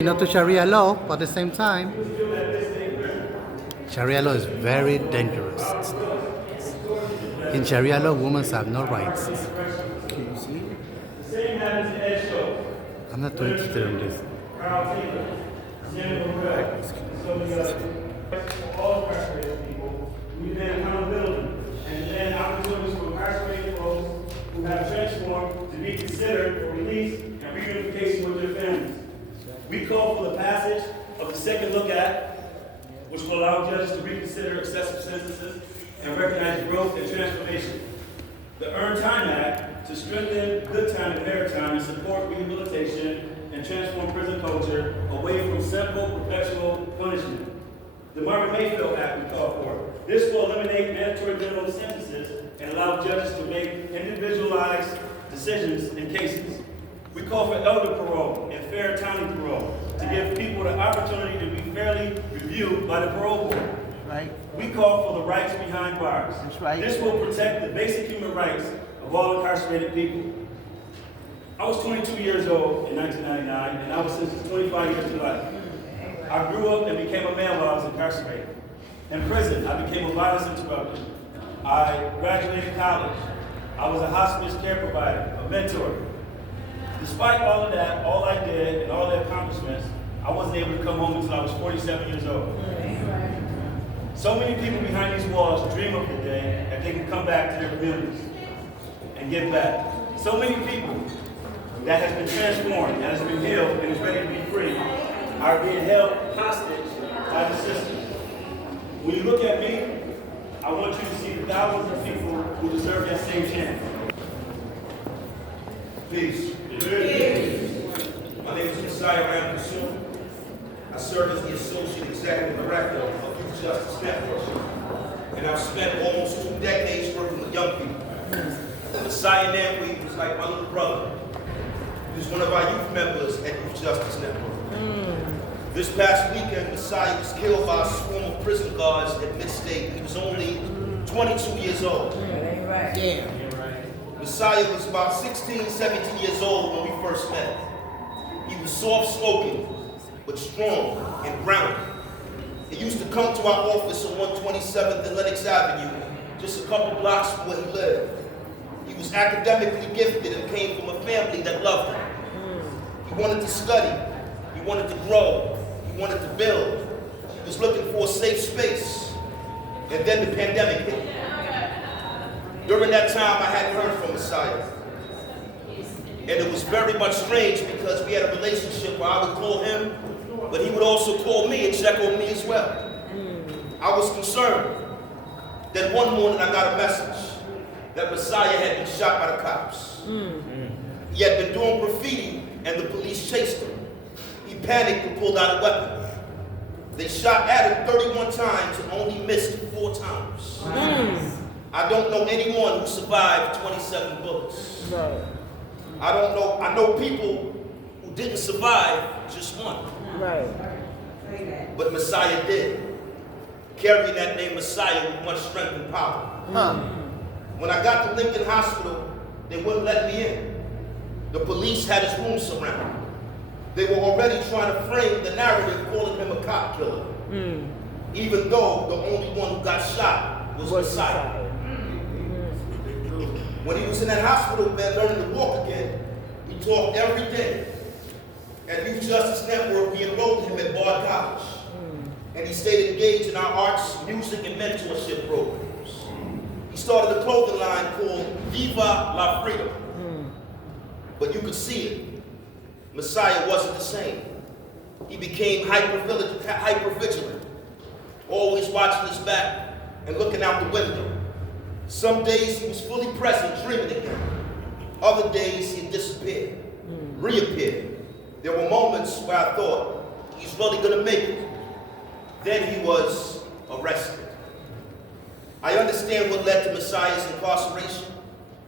Not to Sharia law, but at the same time, Sharia law is very dangerous. In Sharia law, women have no rights. I'm not too interested in this. All incarcerated people, we demand accountability and demand opportunities for incarcerated folks who have transformed to be considered for release and reunification with their families. We call for the passage of the Second Look Act, which will allow judges to reconsider excessive sentences and recognize growth and transformation. The Earned Time Act to strengthen good time and maritime and support rehabilitation and transform prison culture away from simple, perpetual punishment. The Marvin Mayfield Act we call for. This will eliminate mandatory minimum sentences and allow judges to make individualized decisions in cases. We call for elder parole and fair county parole to give people the opportunity to be fairly reviewed by the parole board. Right. We call for the rights behind bars. That's right. This will protect the basic human rights of all incarcerated people. I was 22 years old in 1999, and I was sentenced 25 years to life. I grew up and became a man while I was incarcerated. In prison, I became a violence interrupter. I graduated college. I was a hospice care provider, a mentor. Despite all of that, all I did and all the accomplishments, I wasn't able to come home until I was 47 years old. So many people behind these walls dream of the day that they can come back to their communities and give back. So many people that has been transformed, that has been healed, and is ready to be free, are being held hostage by the system. When you look at me, I want you to see the thousands of people who deserve that same chance. Peace. My name is Messiah Ram. I serve as the Associate Executive Director of Youth Justice Network, and I've spent almost 2 decades working with young people. Messiah Namwe was like my little brother. He was one of our youth members at Youth Justice Network. This past weekend, Messiah was killed by a swarm of prison guards at Mid-State. He was only 22 years old. Yeah. Messiah was about 16, 17 years old when we first met. He was soft-spoken, but strong and grounded. He used to come to our office on 127th and Lenox Avenue, just a couple blocks from where he lived. He was academically gifted and came from a family that loved him. He wanted to study, he wanted to grow, he wanted to build. He was looking for a safe space. And then the pandemic hit. During that time, I hadn't heard from Messiah. And it was very much strange because we had a relationship where I would call him, but he would also call me and check on me as well. I was concerned. Then one morning I got a message that Messiah had been shot by the cops. He had been doing graffiti and the police chased him. He panicked and pulled out a weapon. They shot at him 31 times and only missed 4 times. I don't know anyone who survived 27 bullets. Right. I know people who didn't survive just one. Right. But Messiah did. Carrying that name Messiah with much strength and power. When I got to Lincoln Hospital, they wouldn't let me in. The police had his room surrounded. They were already trying to frame the narrative calling him a cop killer. Even though the only one who got shot was Messiah. When he was in that hospital bed learning to walk again, we talked every day. At Youth Justice Network, we enrolled him at Bard College. And he stayed engaged in our arts, music, and mentorship programs. He started a clothing line called Viva La Freedom. But you could see it. Messiah wasn't the same. He became hyper-vigilant, always watching his back and looking out the window. Some days he was fully present, dreaming again. Other days he disappeared, reappeared. There were moments where I thought, he's really gonna make it. Then he was arrested. I understand what led to Messiah's incarceration,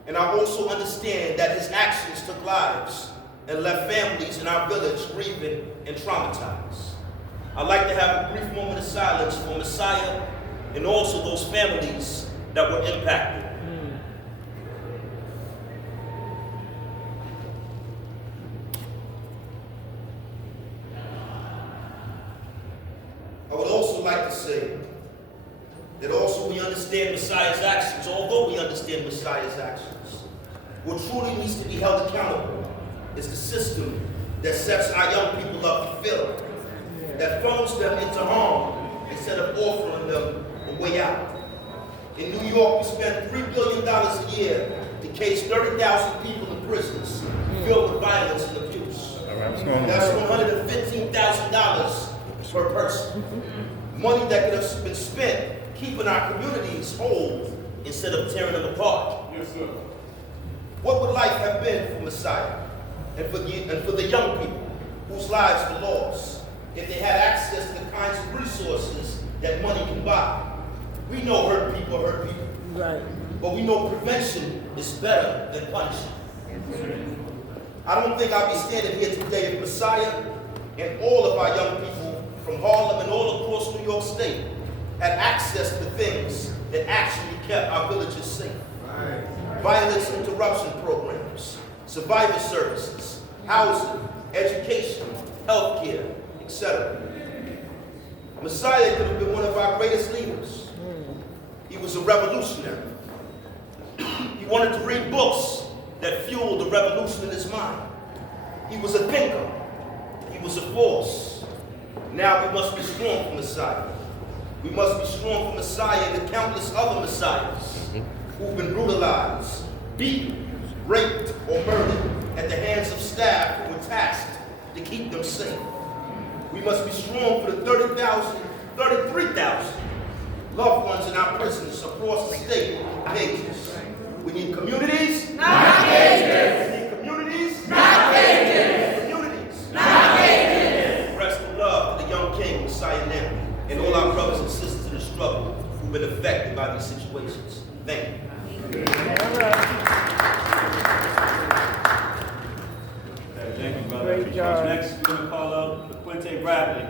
and I also understand that his actions took lives and left families in our village grieving and traumatized. I'd like to have a brief moment of silence for Messiah and also those families that were impacted. like to say that also we understand Messiah's actions, although we understand Messiah's actions, what truly needs to be held accountable is the system that sets our young people up to failure, that funnels them into harm instead of offering them a way out. In New York, we spend $3 billion a year to case 30,000 people in prisons filled with violence and abuse. That's $115,000 per person. Money that could have been spent keeping our communities whole instead of tearing them apart. Yes, sir. What would life have been for Messiah and for the young people whose lives were lost if they had access to the kinds of resources that money can buy? We know hurt people hurt people. Right. But we know prevention is better than punishment. I don't think I'll be standing here today if Messiah and all of our young people from Harlem and all across New York State had access to things that actually kept our villages safe. Right. Violence interruption programs, survivor services, housing, education, healthcare, etc. Messiah could have been one of our greatest leaders. He was a revolutionary. He wanted to read books that fueled the revolution in his mind. He was a thinker. He was a force. Now we must be strong for Messiah. We must be strong for Messiah and the countless other Messiahs who've been brutalized, beaten, raped, or murdered at the hands of staff who were tasked to keep them safe. We must be strong for the 33,000 loved ones in our prisons across the state in cages. We need communities, Not cages. we need communities, Not cages. communities. Not cages. Rest in love to the young king, Messiah now, and all our brothers and sisters in the struggle who've been affected by these situations. Thank you. Thank you, brother. Great job. Next, we're going to call up Quinte Bradley.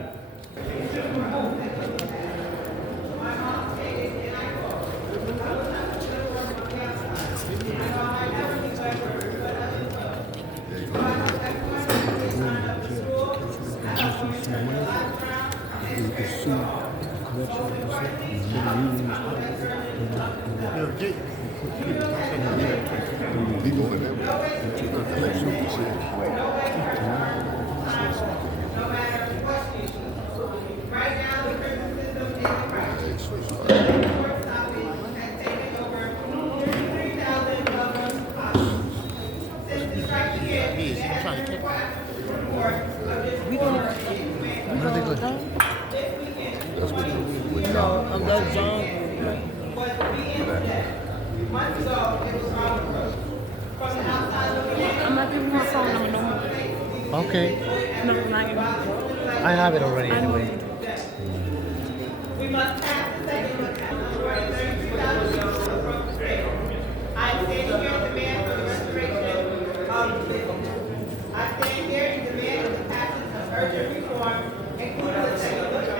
I'm that John. I'm not giving my phone number no more. Okay, No, I'm not giving my phone. I have it already anyway. We must pass the second look at I stand here in demand for the restoration of the business. I stand here in demand of the passage of urgent reform, including the second look at,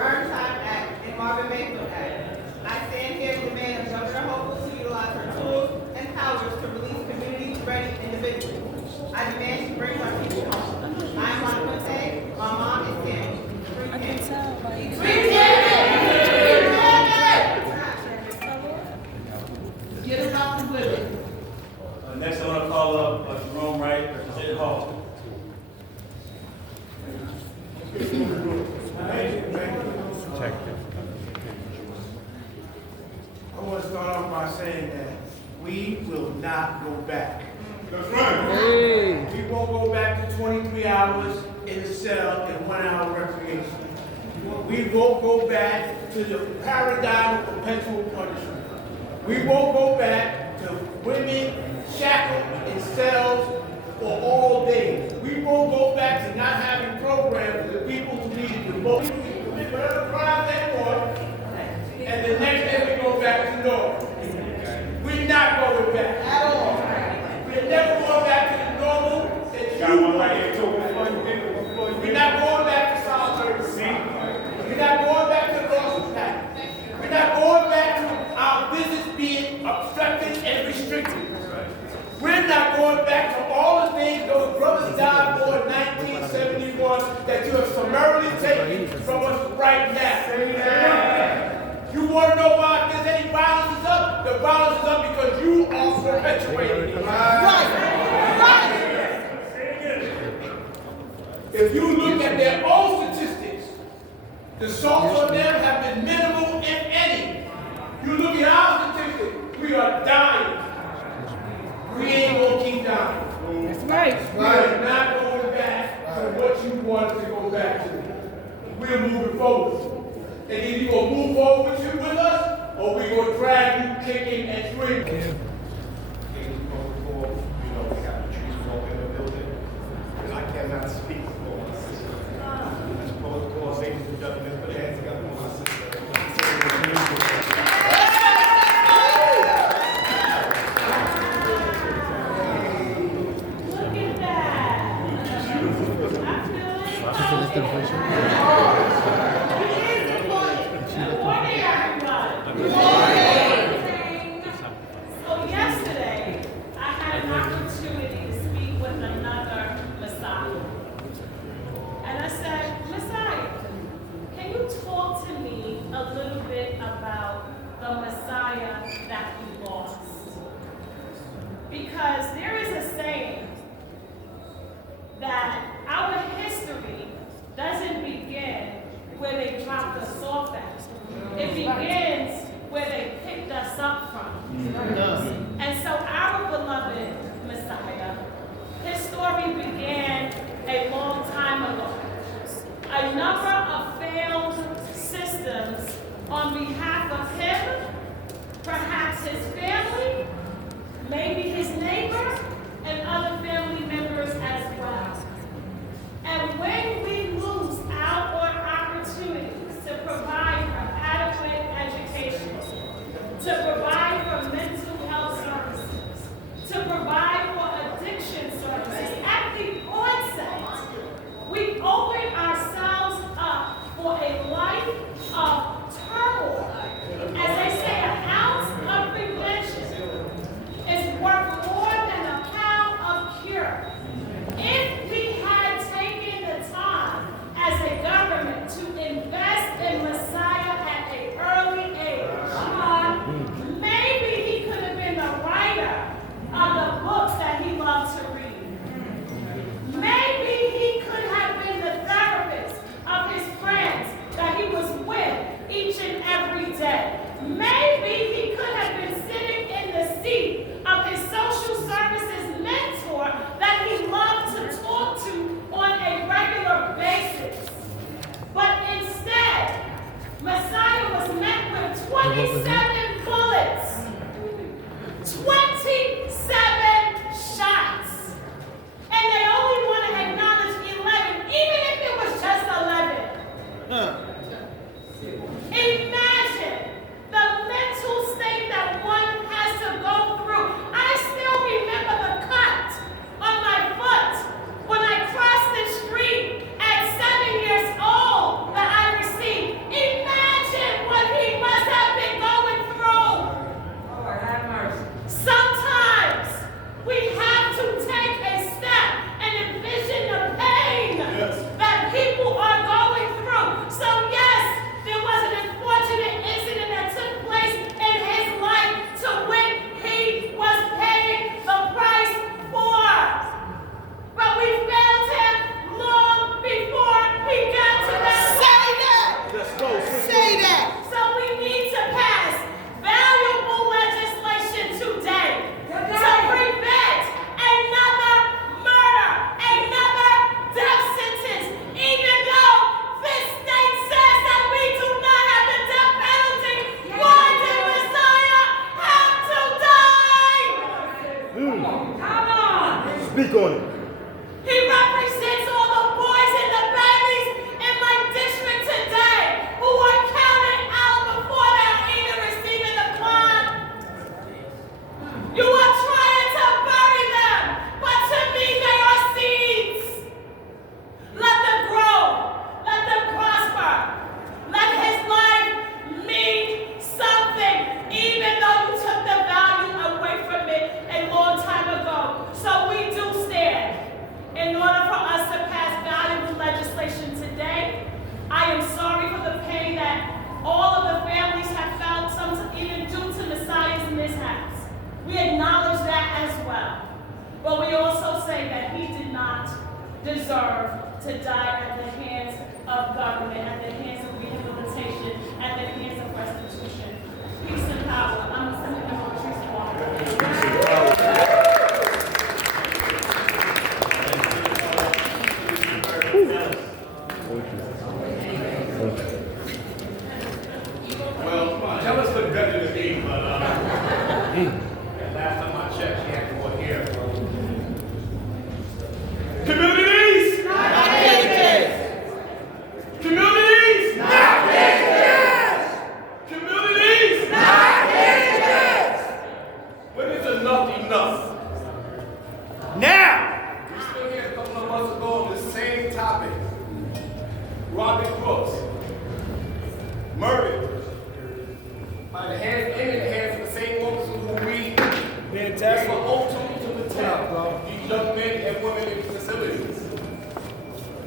Earned Time Act, and Marvin Mayfield Act. I stand here in demand of Governor Hochul to utilize her tools and powers to release community-ready individuals. I demand she brings our people home. I am Monica Quinte. My mom is Tammy. Free Tammy. Free Get us off the women. Next, I want to call up Jerome Wright, State Hall. I want to start off by saying that we will not go back. That's right. Hey. We won't go back to 23 hours in the cell and 1 hour recreation. We won't go back to the paradigm of perpetual punishment. We won't go back to women shackled in cells for all day. We won't go back to not having programs for the people who need it the most. Whatever crime they want, and the next day we go back to normal. We're not going back at all. We're never going back to the normal that you want. We're not going back to solitary confinement. We're not going back to the Lawson Pact. We're not going back to our business being obstructed and restricted. We're not going back to all the things those brothers died for in 1971 that you are summarily taking from us right now. You want to know why if there's any violence is up? The violence is up because you are perpetuating it. Right. If you look at their own statistics, the assaults on them have been minimal, if any. You look at our statistics, we are dying. We ain't gonna keep dying. That's right. We are not going back to what you wanted to go back to. We're moving forward. And either you're gonna move forward with us, or we're gonna drag you kicking and screaming. We got the trees walking in the building. And I cannot speak for my sister. That's protocol, ladies and gentlemen, put your hands together for my sister. Look at that. So yesterday, I had an opportunity to speak with another Messiah. And I said, Messiah, can you talk to me a little bit about the Messiah that we lost? Because there is a saying that our history doesn't begin where they dropped us off at. It begins where they picked us up from. And so our beloved Messiah, his story began a long time ago. A number of failed systems on behalf of him, perhaps his family, maybe his neighbor, and other family members as well. And when we lose out on opportunities to provide for adequate education, to provide for mental health services, to provide for addiction services, at the onset, we open ourselves up for a life of turmoil. As they say, an ounce of prevention is worth more than a pound of cure. If we had taken the time as a government to invest in Messiah at an early age, maybe he could have been the writer of the books that he loved to read. Maybe he could have been the therapist of his friends that he was with each and every day. Maybe he could have been sitting in the seat of his social services mentor that he loved to talk to on a regular basis. But instead, Messiah was met with 27 bullets, 27 shots, and they only want to acknowledge 11, even if it was just 11. Imagine the mental state that one has to go through. I still remember the cut on my foot when I crossed the street at 7 years old that I received. Imagine what he must have been going Well, Jealous looked better than me, but last time I checked, she had more hair. Communities! Not cages! Communities! Not cages! Communities! Not cages! When is enough enough? Now! We stood here a couple of months ago on the same topic. Robert Brooks, murdered by the hands in the hands of the same officers who we gave an oath to protect these young men and women in facilities.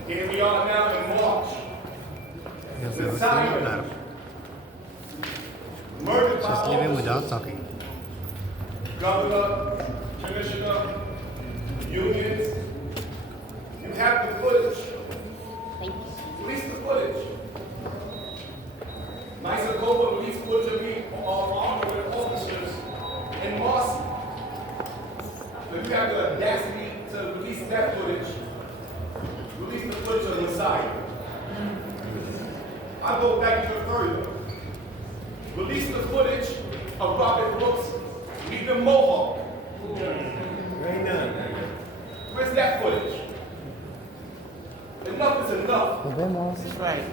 Here we are now in March. Claro. Murdered by Just leave him officers. without talking. Governor, Commissioner, unions, you have the footage. Release the footage. Nicer Cobra released footage of me armed with officers in Marcy. So you have the audacity to release that footage. Release the footage of Messiah. I go back even further. Release the footage of Robert Brooks leaving Mohawk. Where's that footage? Enough is enough. That's right.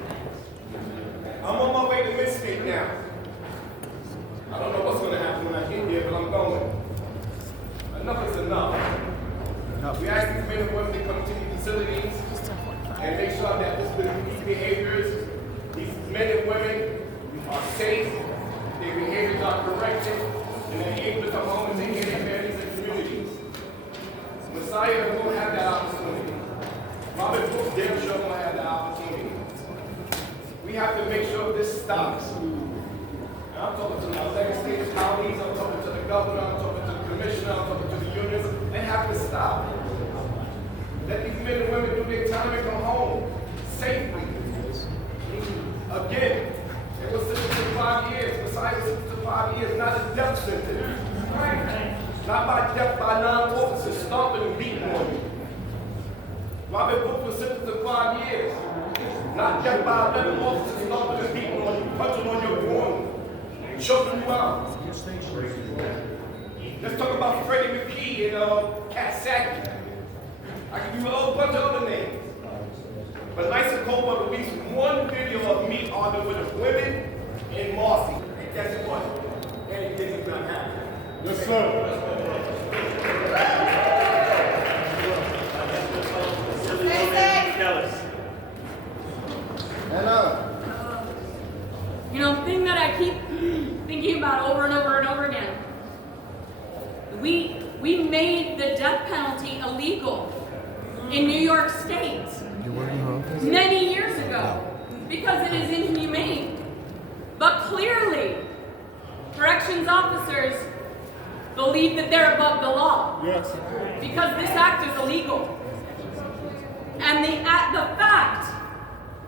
I'm on my way to Mid-State now. I don't know what's going to happen when I get there, but I'm going. Enough is enough. We ask these men and women to come to these facilities and make sure that these behaviors, these men and women are safe, their behaviors are corrected, and they're able to come home and take care of their families and communities. Messiah won't have that opportunity. Robert Brooks damn sure won't have that opportunity. We have to make sure this stops. And I'm talking to my legislative colleagues, I'm talking to the governor, I'm talking to the commissioner, I'm talking to the unions. They have to stop. Let these men and women do their time and come home safely. Again, it was sentenced to 5 years. Messiah was sentenced to 5 years, not a death sentence. Not by death by non-officers stomping and beating on you. Robert Brooks was sentenced to 5 years. Not death by 11 officers stomping and beating on you, punching on your groin, choking you out. Let's talk about Freddie McKee and Cat Sackey. I can give you a whole bunch of other names. But Nysa Cobra released one video of me arguing with the women in Marcy. And guess what? Anything is not happening. Yes, sir. You know, thing that I keep thinking about over and over and over again. We made the death penalty illegal in New York State many years ago because it is inhumane. But clearly, corrections officers believe that they're above the law. Yes. Because this act is illegal. And the fact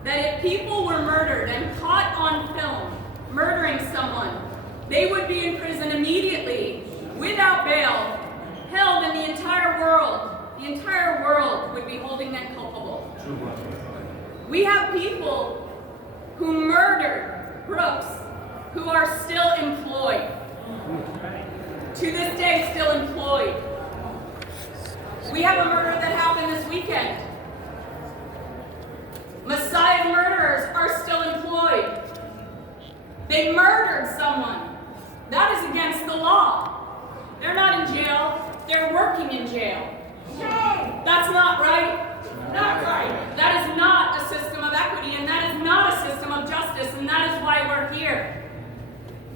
that if people were murdered and caught on film murdering someone, they would be in prison immediately, without bail, held, and the entire world would be holding them culpable. We have people who murdered Brooks who are still employed. To this day, still employed. We have a murder that happened this weekend. Messiah's murderers are still employed. They murdered someone. That is against the law. They're not in jail. They're working in jail. That's not right. Not right. That is not a system of equity, and that is not a system of justice, and that is why we're here.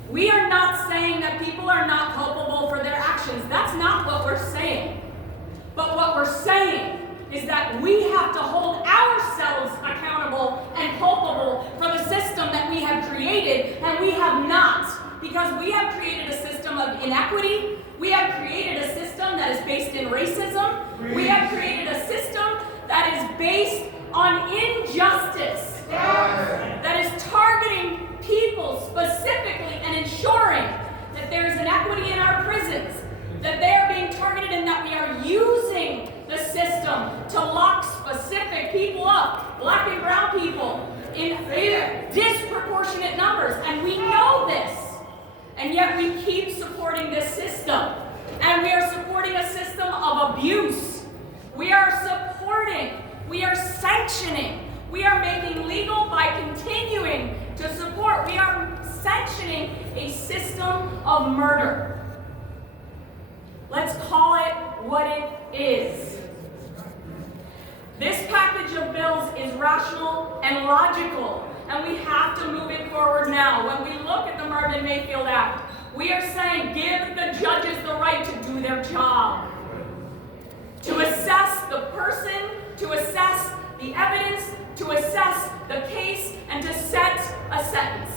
We are not saying that people are not culpable for their actions. That's not what we're saying. But what we're saying is that we have to hold ourselves accountable and culpable for the system that we have created, and we have not. Because we have created a system of inequity. We have created a system that is based in racism. We have created a system that is based on injustice. That is targeting people specifically and ensuring that there is inequity in our prisons, that they are being targeted, and that we are using the system to lock specific people up, black and brown people, in disproportionate numbers, and we know this. And yet we keep supporting this system. And we are supporting a system of abuse. We are supporting, we are sanctioning, we are making legal by continuing to support, we are sanctioning a system of murder. Let's call it what it is. This package of bills is rational and logical, and we have to move it forward now. When we look at the Marvin Mayfield Act, we are saying give the judges the right to do their job, to assess the person, to assess the evidence, to assess the case, and to set a sentence.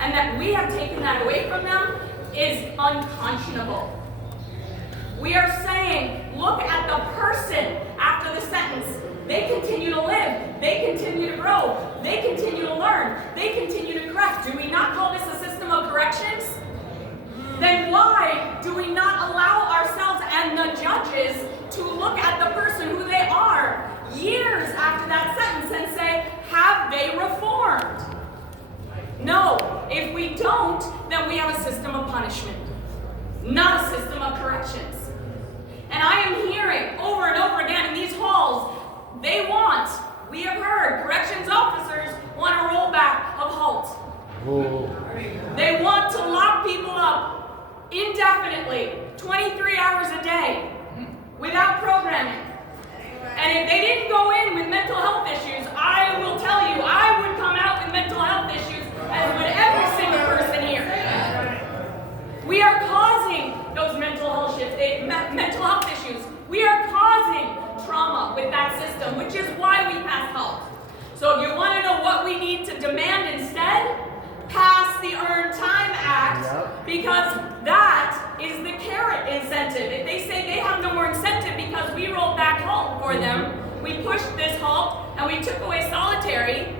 And that we have taken that away from them is unconscionable. We are saying, look at the person after the sentence. They continue to live, they continue to grow, they continue to learn, they continue to correct. Do we not call this a system of corrections? Then why do we not allow ourselves and the judges to look at the person who they are years after that sentence and say, have they reformed? No, if we don't, then we have a system of punishment, not a system of corrections. And I am hearing over and over again in these halls, we have heard, corrections officers want a rollback of HALT. They want to lock people up indefinitely, 23 hours a day, without programming. And if they didn't go in with mental health issues, I will tell you, I would come out with mental health issues, as would every single person here. We are causing those mental health issues. We are causing trauma with that system, which is why we pass HALT. So if you want to know what we need to demand instead, pass the Earned Time Act, because that is the carrot incentive. If they say they have no more incentive because we rolled back HALT for them, we pushed this HALT and we took away solitary,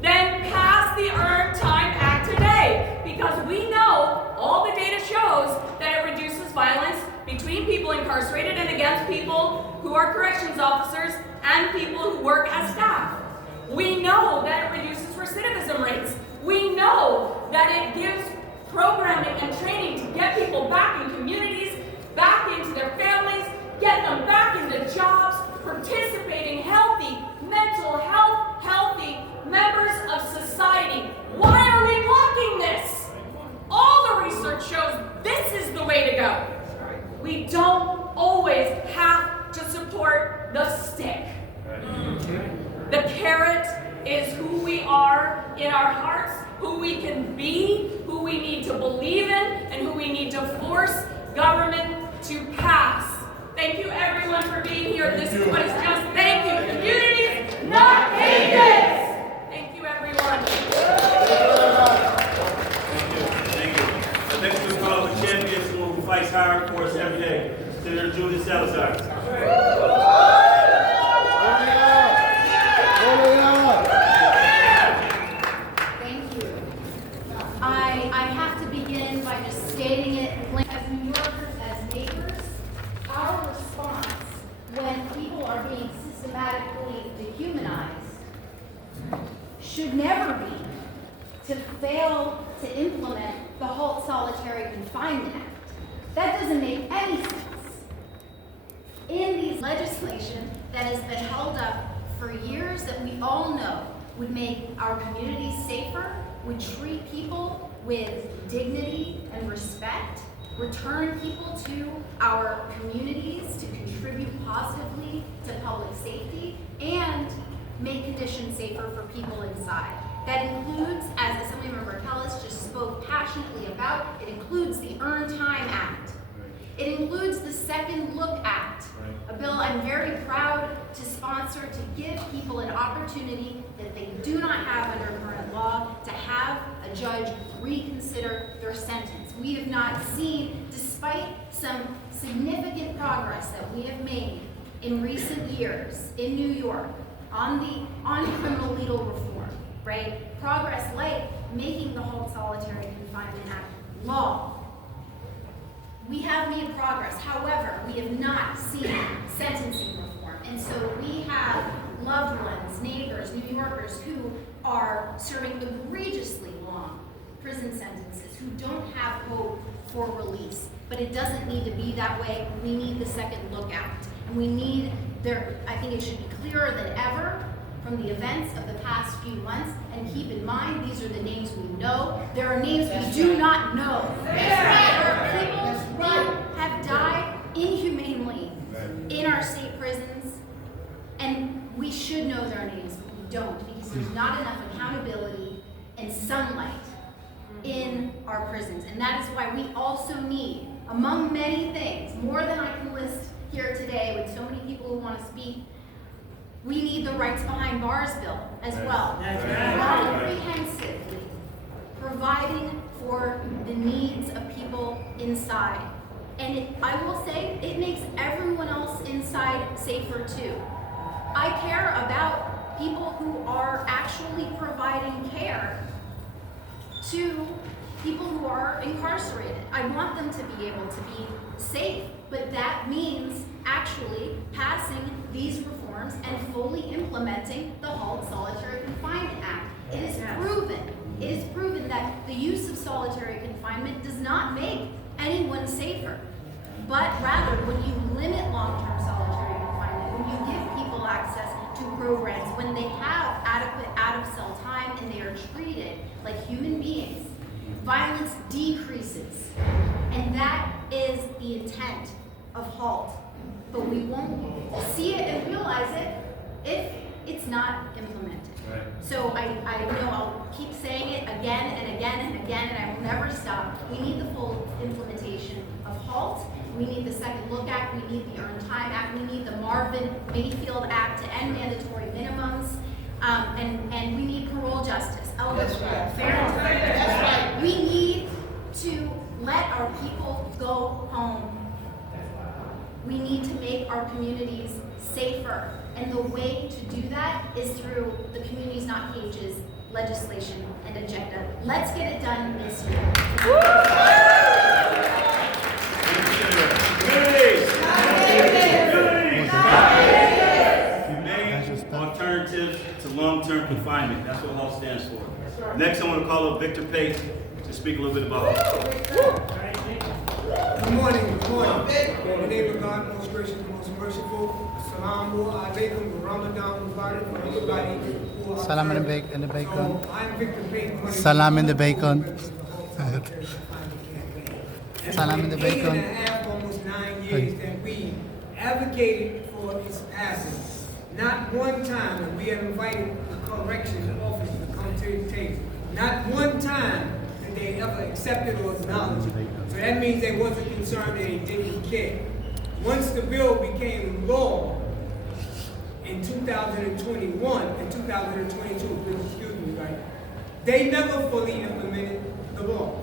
then pass the Earned Time Act today, because we know all the data shows that it reduces violence between people incarcerated and against people who are corrections officers and people who work as staff. We know that it reduces recidivism rates. We know that it gives programming and training to get people back in communities, back into their families, get them back into jobs, participating, healthy, mental health, healthy members of society. Why are we blocking this? All the research shows this is the way to go. We don't always have to support the stick. The carrot is who we are in our hearts, who we can be, who we need to believe in, and who we need to force government to pass. Thank you everyone for being here. This is what it's just. Thank you. Communities, not cages. Thank you everyone. Thank you. Next we'll call the champions who fights hard for us every day. Senator Julie Salazar. Thank you. I have to begin by just stating it as New Yorkers, as neighbors, our response when people are being systematically dehumanized should never be to fail to implement the HALT Solitary Confinement Act. That doesn't make any sense. In these legislation that has been held up for years that we all know would make our communities safer, would treat people with dignity and respect, return people to our communities to contribute positively to public safety, and make conditions safer for people inside. That includes, as Assemblymember Tellis just spoke passionately about, it includes the Earned Time Act. It includes the Second Look Act, a bill I'm very proud to sponsor to give people an opportunity that they do not have under current law to have a judge reconsider their sentence. We have not seen, despite some significant progress that we have made in recent years in New York on criminal legal reform, right? Progress like making the HALT Solitary Confinement Act law. We have made progress. However, we have not seen sentencing reform. And so we have loved ones, neighbors, New Yorkers who are serving egregiously long prison sentences, who don't have hope for release. But it doesn't need to be that way. We need the Second Look Act. And we need I think it should be clearer than ever from the events of the past few months. And keep in mind, these are the names we know. There are names we do not know. There are people who have died inhumanely in our state prisons. And we should know their names, but we don't, because there's not enough accountability and sunlight in our prisons. And that is why we also need, among many things, more than I can list here today with so many people who want to speak, we need the Rights Behind Bars bill as well. Comprehensively providing for the needs of people inside. And I will say, it makes everyone else inside safer too. I care about people who are actually providing care to people who are incarcerated. I want them to be able to be safe, but that means actually passing these reforms and fully implementing the Halt Solitary Confinement Act. It is proven that the use of solitary confinement does not make anyone safer, but rather when you limit long-term solitary confinement, when you give people access to programs, when they have adequate out-of-cell time and they are treated like human beings, violence decreases. And that is the intent of HALT. But we won't see it and realize it if it's not implemented. Right. So I know I'll keep saying it again and again and again, and I will never stop. We need the full implementation of HALT. We need the Second Look Act. We need the Earned Time Act. We need the Marvin Mayfield Act to end mandatory minimums. And we need parole justice. That's right. That's right. We need to let our people go home. We need to make our communities safer. And the way to do that is through the Communities Not Cages legislation and agenda. Let's get it done this year. Humane alternative to long-term confinement. That's what HALT stands for. Next, I want to call up Victor Pate to speak a little bit about HALT. Good morning. In the name of God, most gracious and most merciful. Salam alaikum, Ramadan Mubarak for everybody who are Salam in the bacon. So, I'm Victor Pate. Salam in the bacon. Salam in the For 8 bacon. and a half, almost 9 years that we advocated for its passage. Not one time that we have invited the corrections officer to come to the table. Not one time that they ever accepted or acknowledged it. So that means they wasn't concerned, they didn't care. Once the bill became law in 2021 and 2022, please excuse me, right? They never fully implemented the law.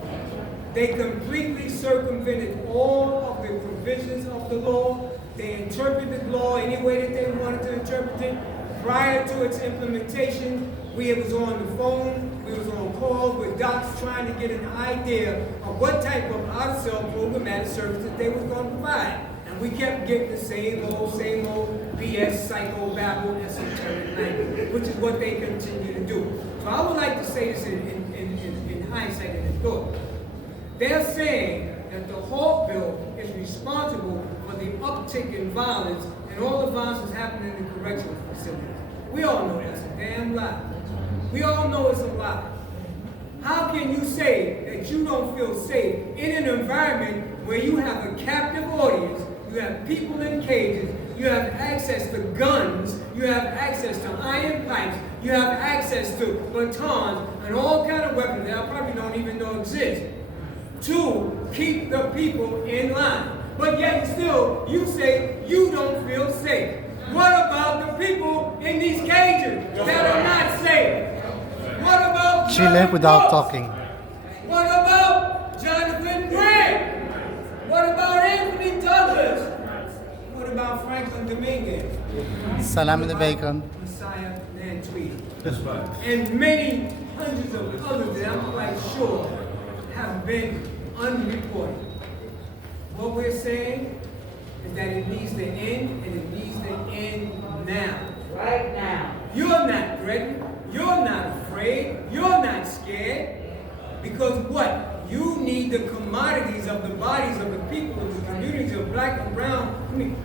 They completely circumvented all of the provisions of the law. They interpreted the law any way that they wanted to interpret it. Prior to its implementation, we was on the phone, we was on calls with docs trying to get an idea of what type of out-of-cell programmatic services they was going to provide. And we kept getting the same old BS, psycho-babble, esoteric language, which is what they continue to do. So I would like to say this in hindsight and in thought. They're saying that the HALT bill is responsible for the uptick in violence and all the violence that's happening in the correctional facilities. We all know that's a damn lie. We all know it's a lie. How can you say that you don't feel safe in an environment where you have a captive audience, you have people in cages, you have access to guns, you have access to iron pipes, you have access to batons and all kind of weapons that I probably don't even know exist, to keep the people in line. But yet still, you say you don't feel safe. What about the people in these cages that are not safe? What about She left without talking. What about Jonathan Grant? What about Anthony Douglas? What about Franklin Dominguez? Salam in the bacon. Messiah Nantweed. That's right. And many hundreds of others that I'm quite sure have been unreported. What we're saying is that it needs to end, and it needs to end now. Right now. You're not threatened. You're not afraid. You're not scared. Because what? You need the commodities of the bodies of the people of the communities of black and brown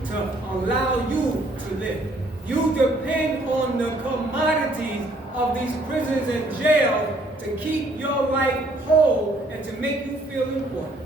to allow you to live. You depend on the commodities of these prisons and jails to keep your life whole and to make you feel important.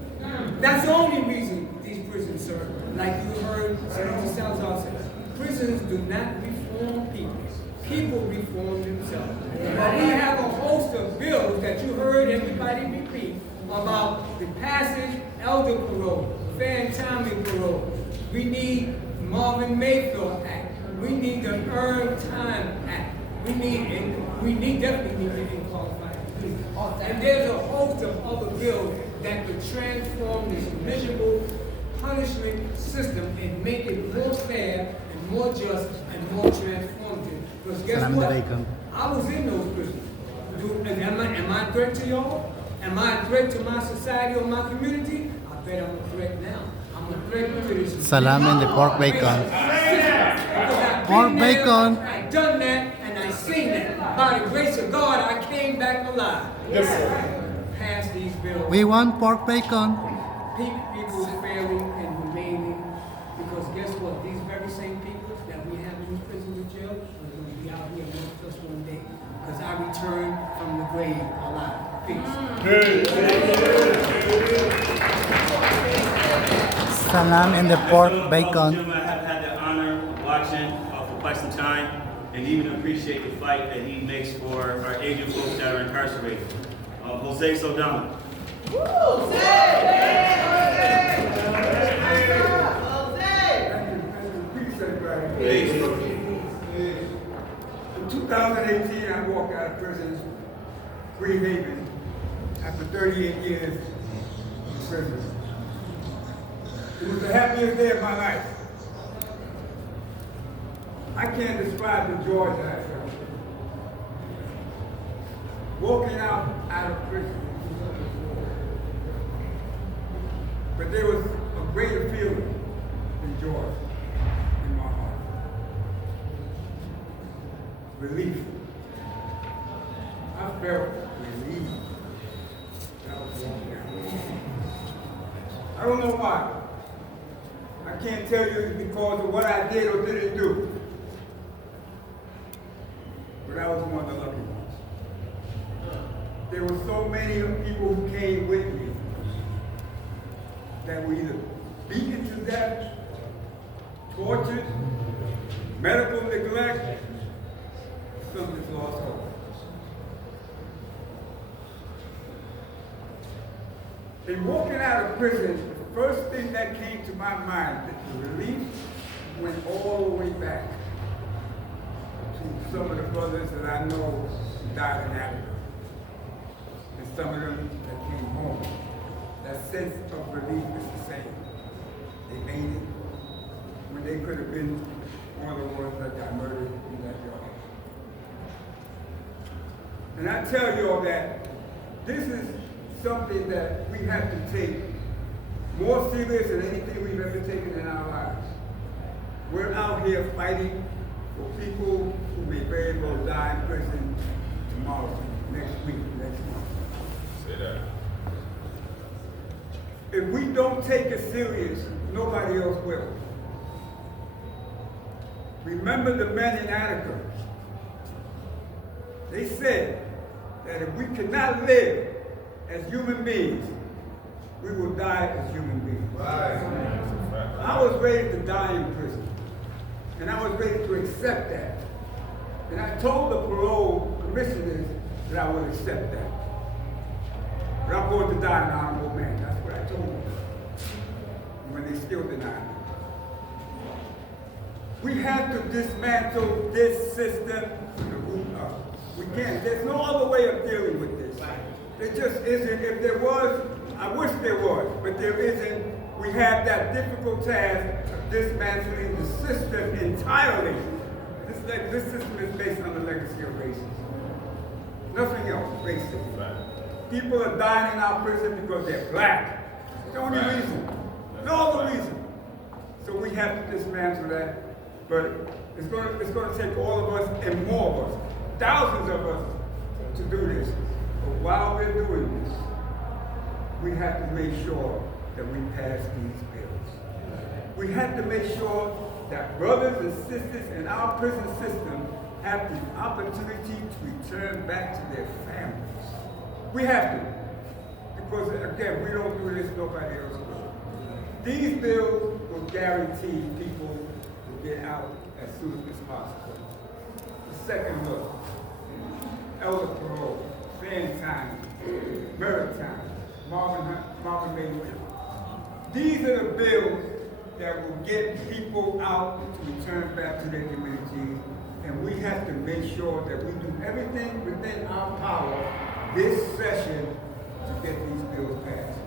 That's the only reason these prisons serve. Like you heard Senator Salazar say, prisons do not reform people. People reform themselves. But we have a host of bills that you heard everybody repeat about the passage, elder parole, fair and timely parole. We need Marvin Mayfield Act. We need the Earned Time Act. We definitely need to qualify. And there's a host of other bills that could transform this miserable punishment system and make it more fair and more just and more transformative. Because guess Salam what? alaikum. I was in those prisons. Am I a threat to y'all? Am I a threat to my society or my community? I bet I'm a threat now. I'm a threat to this. Salam and the pork bacon. Pork bacon. I done that and I seen that. By the grace of God, I came back alive. Yes, sir. Pass these bills. We want pork bacon. People failing and remaining. Because guess what? These very same people that we have in these prisons and jail are going to be out here amongst us one day. Because I return from the grave alive. Peace. Salam and the pork Gentlemen, bacon. I have had the honor of watching for quite some time and even appreciate the fight that he makes for our Asian folks that are incarcerated. Jose Saldana. In 2018, I walked out of prison, Green Haven, after 38 years in prison. It was the happiest day of my life. I can't describe the joy that I felt. Walking out of prison. But there was a greater feeling than joy in my heart. Relief. I felt relief. I was walking out. I don't know why. I can't tell you it's because of what I did or didn't do. But I was one of the lucky ones. There were so many people who came with me that were either beaten to death, tortured, medical neglect, some just lost hope. In walking out of prison, the first thing that came to my mind, the relief, went all the way back to some of the brothers that I know died in Africa. And some of them that came home. That sense of relief is the same. They made it when they could have been one of the ones that got murdered in that yard. And I tell you all that this is something that we have to take more serious than anything we've ever taken in our lives. We're out here fighting for people who may very well die in prison tomorrow, next week, next month. Say that. If we don't take it serious, nobody else will. Remember the men in Attica. They said that if we cannot live as human beings, we will die as human beings. Right. I was ready to die in prison. And I was ready to accept that. And I told the parole commissioners that I would accept that. But I'm going to die an honorable man. That's what I told them. When they still denied me. We have to dismantle this system from the root up. We can't. There's no other way of dealing with this. There just isn't. If there was, I wish there was, but there isn't. We have that difficult task of dismantling the system entirely. This system is based on the legacy of racism. Nothing else, racism. People are dying in our prison because they're black. It's the only reason. No other reason. So we have to dismantle that. But It's gonna take all of us and more of us, thousands of us, to do this. But while we're doing this, we have to make sure that we pass these bills. We have to make sure that brothers and sisters in our prison system have the opportunity to return back to their families. We have to. Because again, we don't do this, nobody else will. These bills will guarantee people will get out as soon as possible. The second look, elder parole, fan time, maritime, Marvin Mayfield. These are the bills that will get people out to return back to their communities, and we have to make sure that we do everything within our power this session to get these bills passed.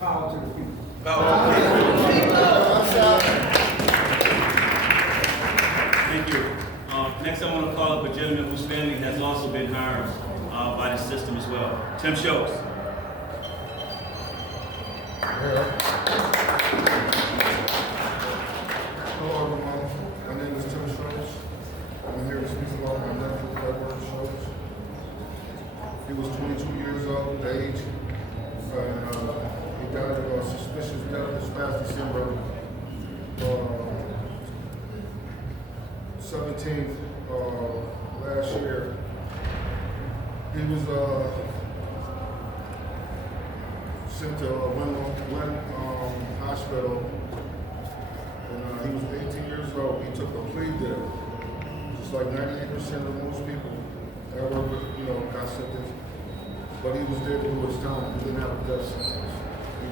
Power to the people. Thank you. Next, I want to call up a gentleman whose family has also been harmed by the system as well. Tim Schultz. Hello, everyone. My name is Tim Schultz. I'm here to speak about my nephew, Edward Schultz. He was 22 years old, age, and he died of a suspicious death this past December 17th last year. He was sent to Wynn Hospital. And he was 18 years old. He took a plea deal, just like 98% of most people ever, got sentenced. But he was there to do his time. He didn't have a death sentence.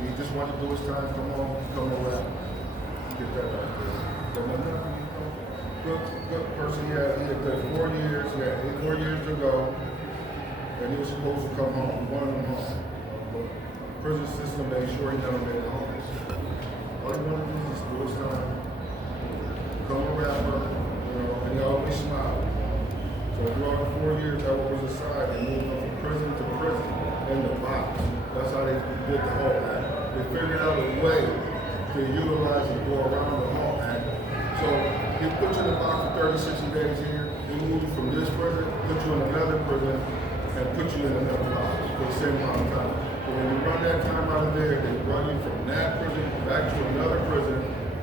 He just wanted to do his time, come around, get that out there. But my nephew, good person. He had 4 years. He had 4 years to go, and he was supposed to come home. He wanted him home. But the prison system made sure he never made it home. All he wanted to do is do his time, become a rapper, and he always smiled. So throughout the 4 years that was assigned, they moved him from prison to prison in the box. That's how they did the whole act. They figured out a way to utilize and go around the whole act. So he put you in the box for 30, 60 days here, they moved you from this prison, put you in another prison, and put you in another box for the same amount of time. When you run that time out of there, they run you from that prison back to another prison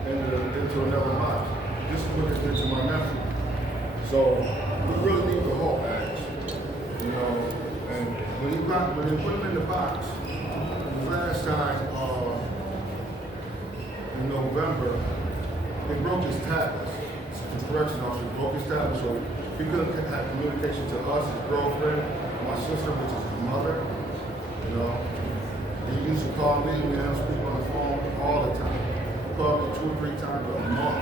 into another box. This is what they did to my nephew. So we really need the whole act, And when they put him in the box, last time in November, they broke his tablets. The correction officer broke his tablets, so he couldn't have communication to us, his girlfriend, my sister, which is his mother. He used to call me and have speak on the phone all the time. He called me 2 or 3 times a month.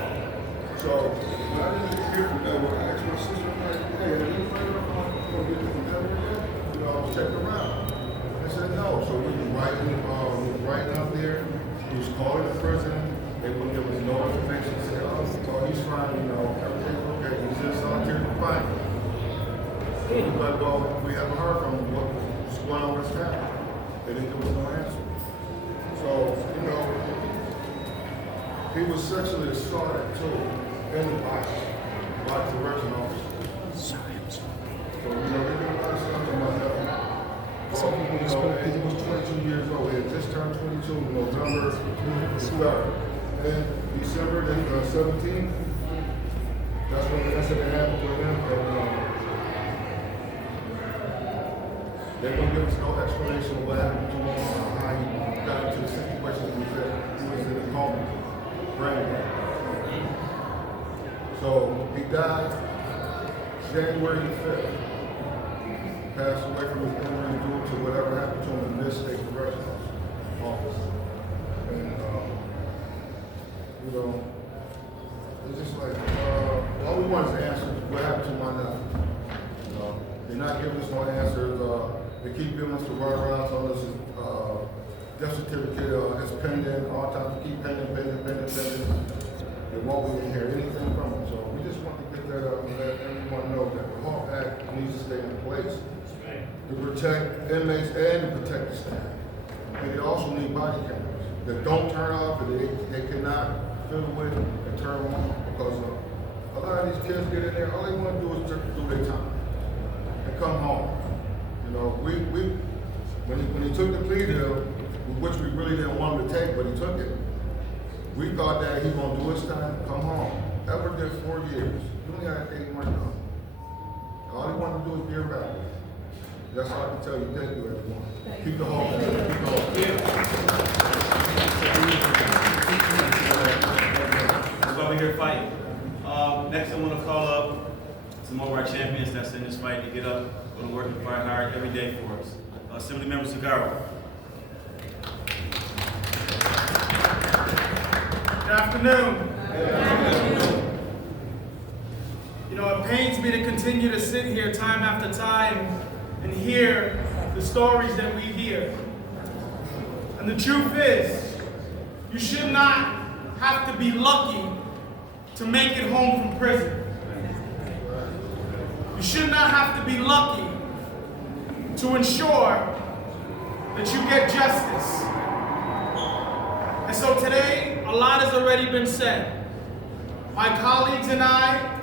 So when I didn't hear from them, I asked my sister, like, hey, are you afraid I'm going to get the competitor yet? I was checking around. I said no. So we were writing out there. He was calling the prison. They wouldn't give us no information. They said, oh, he's fine, everything's okay. He's in solitary confinement. So we were like, well, we haven't heard from him. What's going on with his family? They didn't give us no answer. So, he was sexually assaulted too, in the box, by the correction officer. So, they did a lot of stuff to my nephew. He was 22 years old. He had just turned 22 November 3rd. And December 17th, that's when the incident happened with him. And, they don't give us no explanation of what happened to him, how he got into the situation he was in a coma, brain damage. So he died January 5th. Passed away from his injury due to whatever happened to him in this state correctional office. And it's just like all we want is answers. What happened to my nephew? They're not giving us no answers. They keep giving us the runaround, telling us death certificate is pending, all time keep pending. They won't even hear anything from them. So we just want to get that up and let everyone know that the whole act needs to stay in place to protect inmates and to protect the staff. And they also need body cameras that don't turn off, and they cannot fiddle with and turn on because of A lot of these kids get in there, all they want to do is just do their time and come home. You know, when he took the plea deal, which we really didn't want him to take, but he took it, we thought that he was going to do his time, come home. Edward did 4 years. He only had 8 more now. All he wanted to do is be around. That's all I can tell you. Thank you, everyone. Keep the hope. Keep the hope. That's why we're here fighting. Next, I want to call up some more of our champions that's in this fight to get up, go to work and fight hard every day for us. Assemblymember Segarra. Good afternoon. You know, it pains me to continue to sit here time after time and hear the stories that we hear. And the truth is, you should not have to be lucky to make it home from prison. You should not have to be lucky to ensure that you get justice. And so today, a lot has already been said. My colleagues and I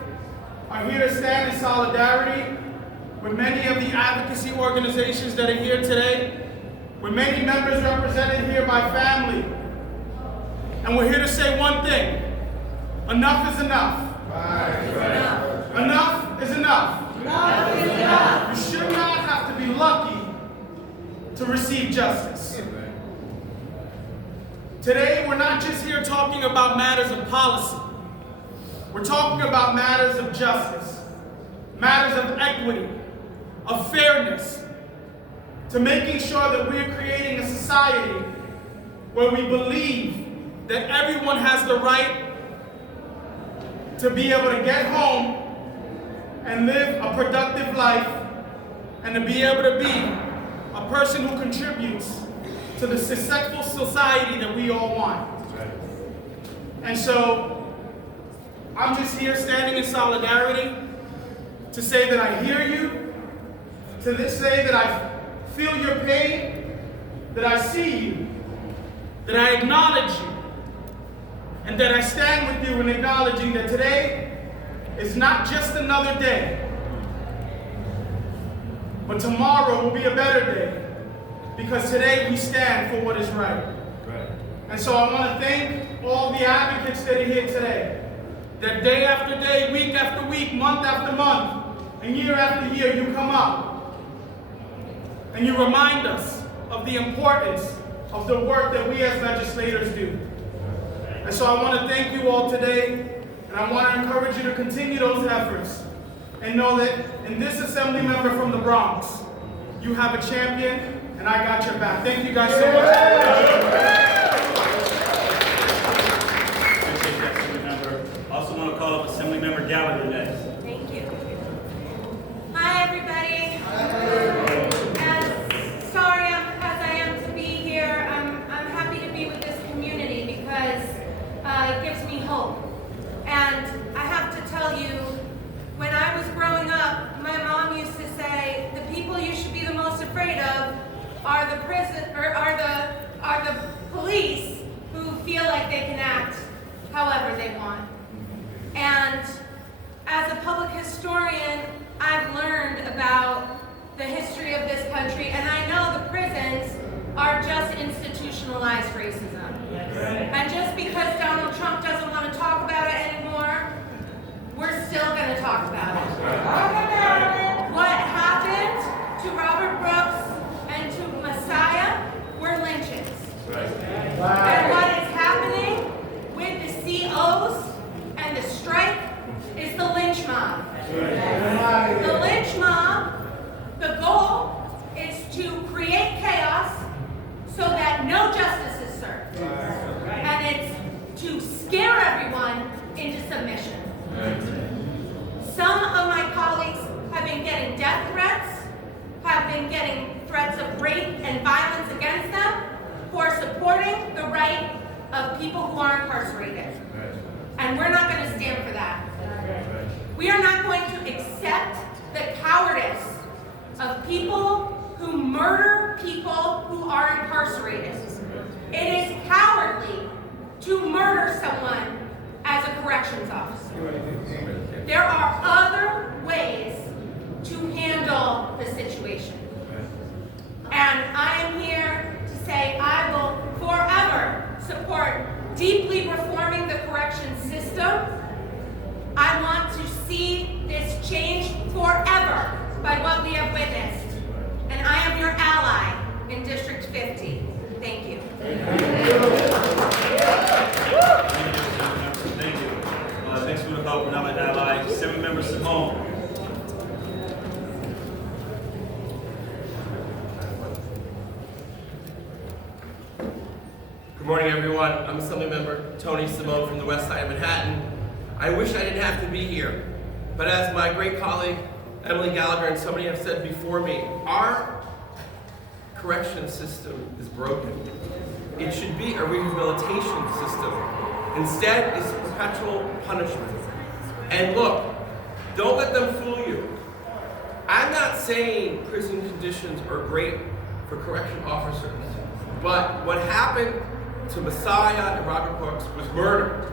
are here to stand in solidarity with many of the advocacy organizations that are here today, with many members represented here by family. And we're here to say one thing: enough is enough. Enough is enough. Enough is enough. You should not have to be lucky to receive justice. Today, we're not just here talking about matters of policy. We're talking about matters of justice, matters of equity, of fairness, to making sure that we're creating a society where we believe that everyone has the right to be able to get home and live a productive life and to be able to be a person who contributes to the successful society that we all want. And so, I'm just here standing in solidarity to say that I hear you, to say that I feel your pain, that I see you, that I acknowledge you, and that I stand with you in acknowledging that today is not just another day, but tomorrow will be a better day. Because today we stand for what is right. And so I want to thank all the advocates that are here today. That day after day, week after week, month after month, and year after year, you come up and you remind us of the importance of the work that we as legislators do. And so I want to thank you all today, and I want to encourage you to continue those efforts and know that in this assembly member from the Bronx, you have a champion, and I got your back. Thank you guys so much. Appreciate that, Assemblymember. Also want to call up Assemblymember Gallagher next. Thank you. Hi, everybody. As sorry as I am to be here, I'm happy to be with this community because it gives me hope. And I have to tell you, when I was growing up, my mom used to say, the people you should be the most afraid of are the police who feel like they can act however they want. And as a public historian, I've learned about the history of this country, and I know the prisons are just institutionalized racism. And just because Donald Trump doesn't want to talk about it anymore, we're still going to talk about it. What happened to Robert Brooks and to Messiah were lynchings. And what is happening with the COs and the strike is the lynch mob. The lynch mob, the goal is to create chaos so that no justice is served. And it's to scare everyone into submission. Some of my colleagues have been getting death threats, have been getting threats of rape and violence against them for supporting the right of people who are incarcerated. And we're not going to stand for that. We are not going to accept the cowardice of people who murder people who are incarcerated. It is cowardly to murder someone as a correctional corrections officer. There are other ways to handle the situation. And I am here to say I will forever support deeply reforming the corrections system. I want to see this changed forever by what we have witnessed. And I am your ally in District 50. Thank you. Thank you. Next we will call for another ally, Assemblymember Salam. Good morning, everyone. I'm Assemblymember Tony Simone from the west side of Manhattan. I wish I didn't have to be here, but as my great colleague Emily Gallagher and so many have said before me, our correction system is broken. It should be a rehabilitation system. Instead, it's perpetual punishment. And look, don't let them fool you. I'm not saying prison conditions are great for correction officers, but what happened to Messiah and Robert Brooks was murder.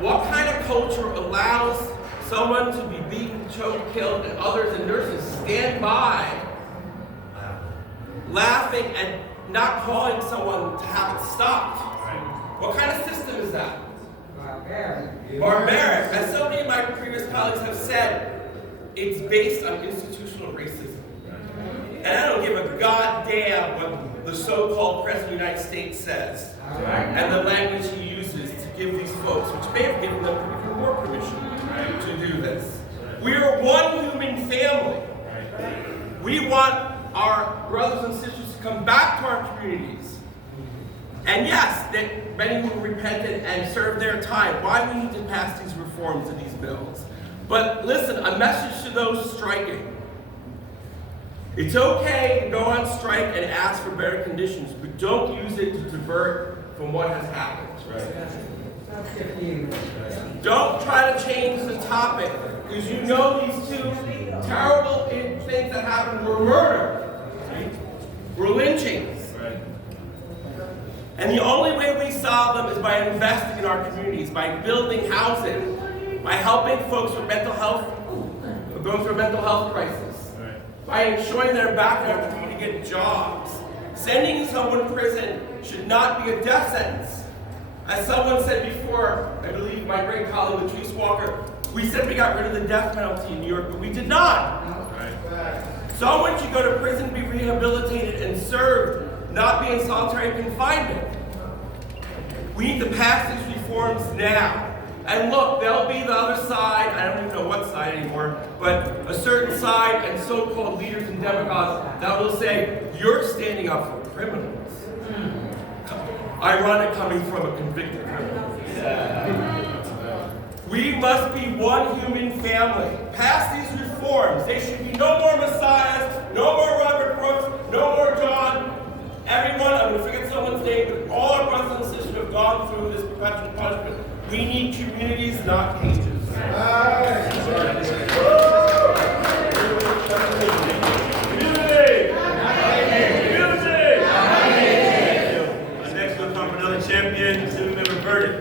What kind of culture allows someone to be beaten, choked, killed, and others and nurses stand by laughing and not calling someone to have it stopped? What kind of system is that? Barbaric. As so many of my previous colleagues have said, it's based on institutional racism. And I don't give a goddamn what the so-called President of the United States says and the language he uses to give these folks, which may have given them even more permission to do this. We are one human family. We want our brothers and sisters to come back to our communities. And yes, that many who repented and served their time. Why we need to pass these reforms and these bills. But listen, a message to those striking. It's okay to go on strike and ask for better conditions, but don't use it to divert from what has happened. Don't try to change the topic, because you know these two terrible things that happened were murder, were lynchings. And the only way we solve them is by investing in our communities, by building housing, by helping folks with mental health, going through a mental health crisis, by ensuring they're back in our community to get jobs. Sending someone to prison should not be a death sentence. As someone said before, I believe my great colleague Latrice Walker, we said we got rid of the death penalty in New York, but we did not. Someone should go to prison, be rehabilitated and served, not be in solitary confinement. We need to pass these reforms now. And look, there'll be the other side, I don't even know what side anymore, but a certain side and so-called leaders and demagogues that will say, you're standing up for criminals. Ironic coming from a convicted criminal. We must be one human family. Pass these reforms. There should be no more Messiahs, no more Robert Brooks, no more John. Everyone, I'm going to forget someone's name, but all our brothers and sisters have gone through this perpetual punishment. We need communities, not cages. Next we'll come for another champion, Assemblymember Burdick.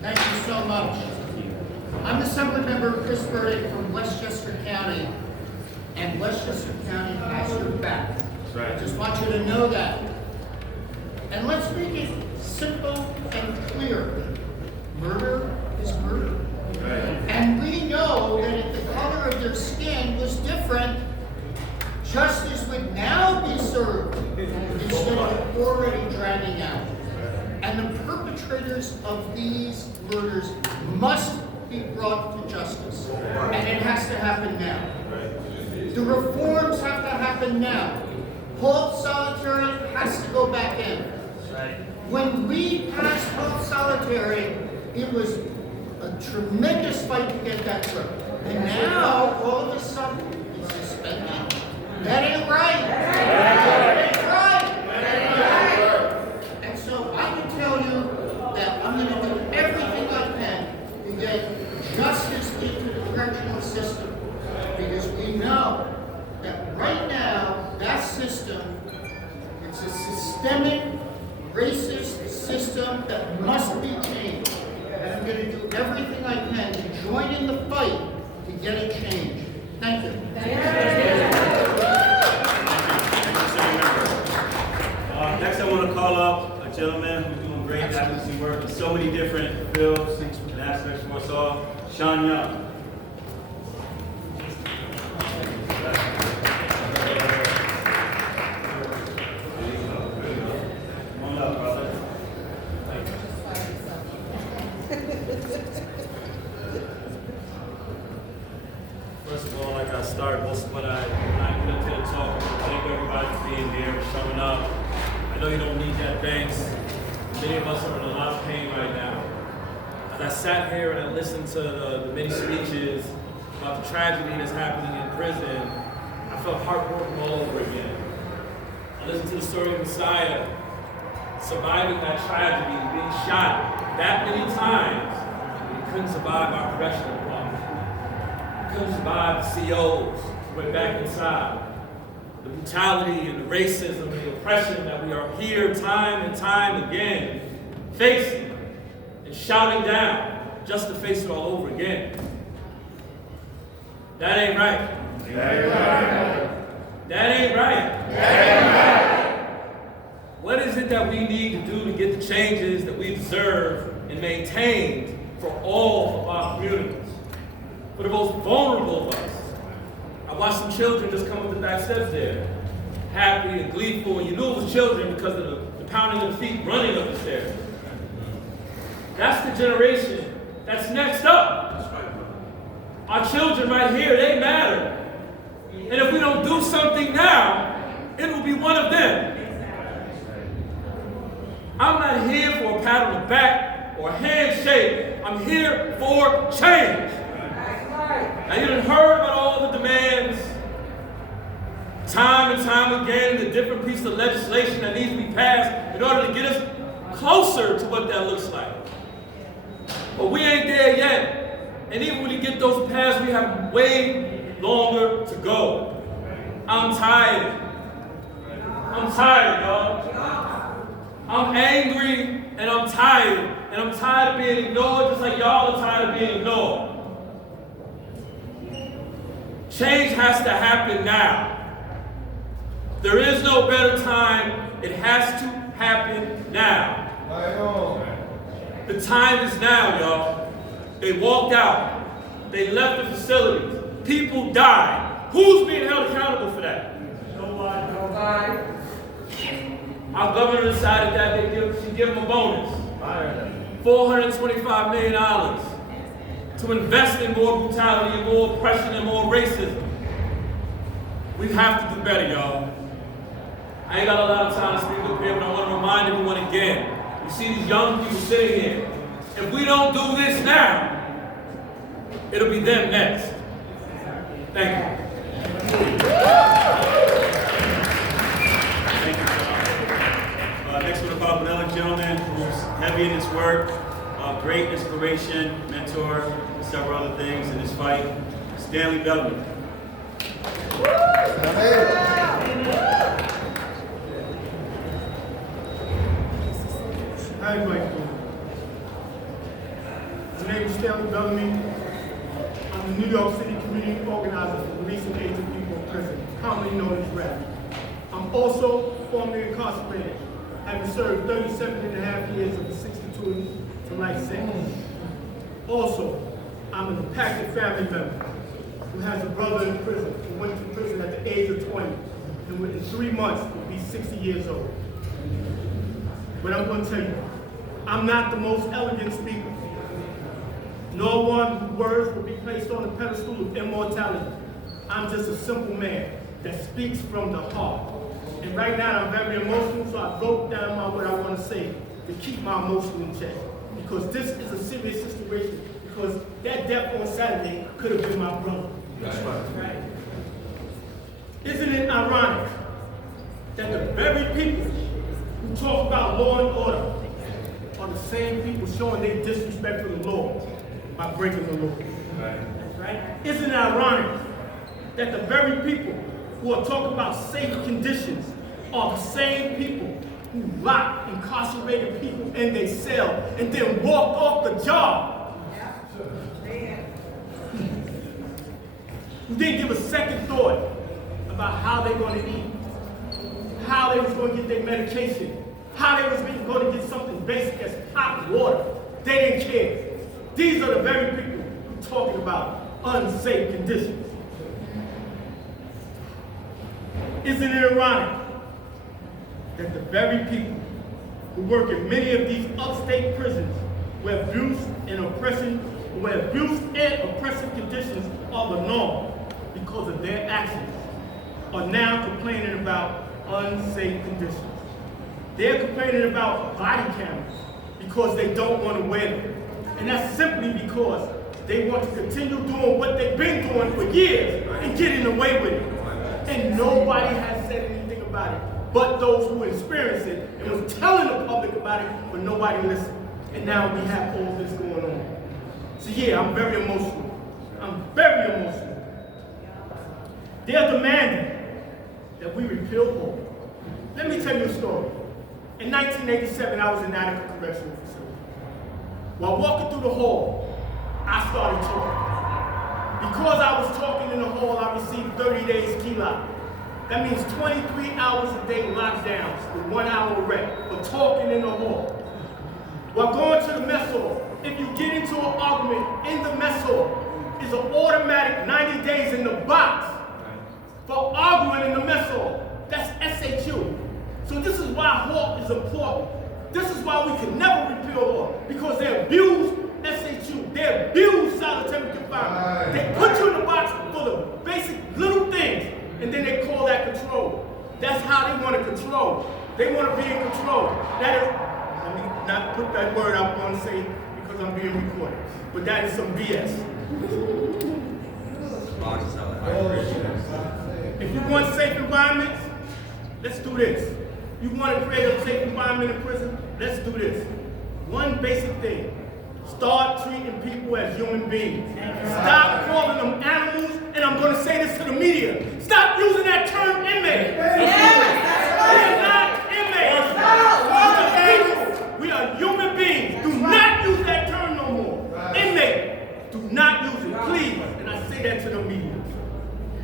Thank you so much. I'm Assemblymember Chris Burdick from Westchester County, and Westchester County has your back. I just want you to know that. And let's make it simple and clear. Murder is murder. And we know that if the color of their skin was different, justice would now be served instead of already dragging out. And the perpetrators of these murders must be brought to justice. And it has to happen now. The reforms have to happen now. Halt solitary has to go back in. When we passed halt solitary, it was a tremendous fight to get that through. And now, all of a sudden, it's suspended. That ain't right. That ain't right. And so I can tell you that I'm going to do everything I can to get justice into the correctional system. Because we know that right now, that system, it's a systemic systemic, racist system that must be changed. And I'm going to do everything I can to join in the fight to get it changed. Thank you. Next, I want to call up a gentleman who's doing great advocacy work in so many different fields and aspects for us all, Sean Young. Come on up, brother. First of all, like I start most when I get up here to talk, thank everybody for being here, for showing up. I know you don't need that, thanks. Many of us are in a lot of pain right now. As I sat here and I listened to the many speeches about the tragedy that's happening in prison, I felt heartbroken all over again. I listened to the story of Messiah surviving that tragedy, being shot that many times. He couldn't survive our correctional department. He couldn't survive the COs who went back inside. The brutality and the racism and the oppression that we are here time and time again facing and shouting down just to face it all over again. That ain't right. That ain't right. That ain't right. That ain't right. What is it that we need to do to get the changes that we deserve and maintained for all of our communities? For the most vulnerable of us. I watched some children just come up the back steps there, happy and gleeful, and you knew it was children because of the pounding of the feet running up the stairs. That's the generation that's next up. Our children right here, they matter. And if we don't do something now, it will be one of them. I'm not here for a pat on the back or a handshake. I'm here for change. Now you done heard about all the demands, time and time again, the different pieces of legislation that needs to be passed in order to get us closer to what that looks like. But we ain't there yet. And even when we get those passed, we have way longer to go. I'm tired. I'm tired, y'all. I'm angry and I'm tired. And I'm tired of being ignored just like y'all are tired of being ignored. Change has to happen now. There is no better time. It has to happen now. The time is now, y'all. They walked out. They left the facilities. People died. Who's being held accountable for that? Nobody. Our governor decided that they should give them a bonus. $425 million. To invest in more brutality and more oppression and more racism. We have to do better, y'all. I ain't got a lot of time to speak up here, but I want to remind everyone again. You see these young people sitting here. If we don't do this now, it'll be them next. Thank you. Thank you. Next we're going to call up another gentleman who's heavy in his work. Great inspiration, mentor, and several other things in this fight, Stanley Bellamy. How everybody doing? My name is Stanley Bellamy. I'm the New York City community organizer for the releasing aged people in prison, commonly known as RAP. I'm also formerly incarcerated, having served 37 and a half years of the 62 to life sentence. Also, I'm an impacted family member who has a brother in prison who went to prison at the age of 20 and within 3 months will be 60 years old. But I'm going to tell you, I'm not the most elegant speaker, nor one whose words will be placed on a pedestal of immortality. I'm just a simple man that speaks from the heart. And right now I'm very emotional, so I broke down what I want to say to keep my emotion in check. Because this is a serious situation, because that death on Saturday could have been my brother. That's right. Isn't it ironic that the very people who talk about law and order are the same people showing they disrespect for the law by breaking the law? Right? Isn't it ironic that the very people who are talking about safe conditions are the same people who locked incarcerated people in their cell and then walked off the job. Who didn't give a second thought about how they're going to eat, how they was going to get their medication, how they was going to get something basic as hot water. They didn't care. These are the very people who are talking about unsafe conditions. Isn't it ironic that the very people who work in many of these upstate prisons where abuse and oppression conditions are the norm because of their actions are now complaining about unsafe conditions. They're complaining about body cameras because they don't want to wear them. And that's simply because they want to continue doing what they've been doing for years and getting away with it. And nobody has said anything about it but those who experienced it and was telling the public about it, but nobody listened. And now we have all this going on. So yeah, I'm very emotional. I'm very emotional. They're demanding that we repeal war. Let me tell you a story. In 1987, I was in Attica Correctional Facility. While walking through the hall, I started talking. Because I was talking in the hall, I received 30 days key lock. That means 23 hours a day lockdowns with 1 hour rest for talking in the hall. While going to the mess hall, if you get into an argument in the mess hall, it's an automatic 90 days in the box for arguing in the mess hall. That's SHU. So this is why HALT is important. This is why we can never repeal law, because they abuse SHU. They abuse solitary confinement. They put you in the box for the basic little things, and then they call that control. That's how they want to control. They want to be in control. That is, let me not put that word out on say because I'm being recorded, but that is some BS. If you want safe environments, let's do this. You want to create a safe environment in prison? Let's do this. One basic thing. Start treating people as human beings. Stop calling them animals, and I'm going to say this to the media. Stop using that term inmate. We are not inmates. We are human beings. Do not use that term no more. Inmate. Do not use it, please. And I say that to the media.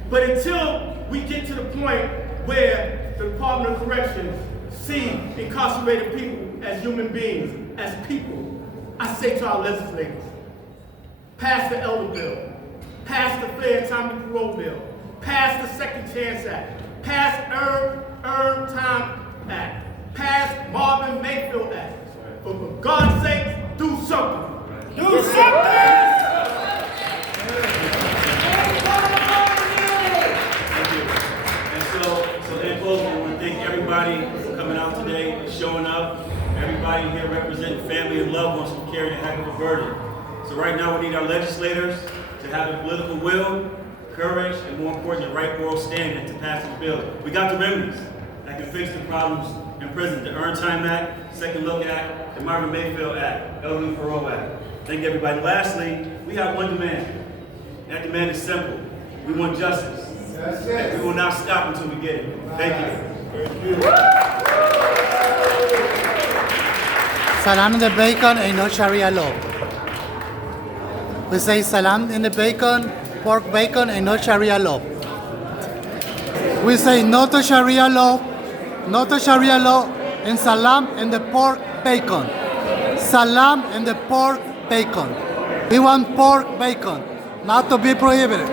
But until we get to the point where the Department of Corrections see incarcerated people as human beings, as people, I say to our legislators, pass the Elder Bill, pass the Fair Time and Parole Bill, pass the Second Chance Act, pass Earned Time Act, pass Marvin Mayfield Act. But for God's sake, do something. Do something! So in closing, I want to thank everybody for coming out today, showing up. Everybody here representing family and loved ones who carry a heck of a burden. So right now we need our legislators to have the political will, courage, and more important, the right moral standing to pass this bill. We got the remedies that can fix the problems in prison. The Earned Time Act, Second Look Act, the Marvin Mayfield Act, Elderly Parole Act. Thank you, everybody. Lastly, we have one demand. That demand is simple. We want justice. And we will not stop until we get it. Thank you. Salam in the bacon and no Sharia law. We say salam in the bacon, pork bacon and no Sharia law. We say no to Sharia law, and salam in the pork bacon. Salam in the pork bacon. We want pork bacon, not to be prohibited.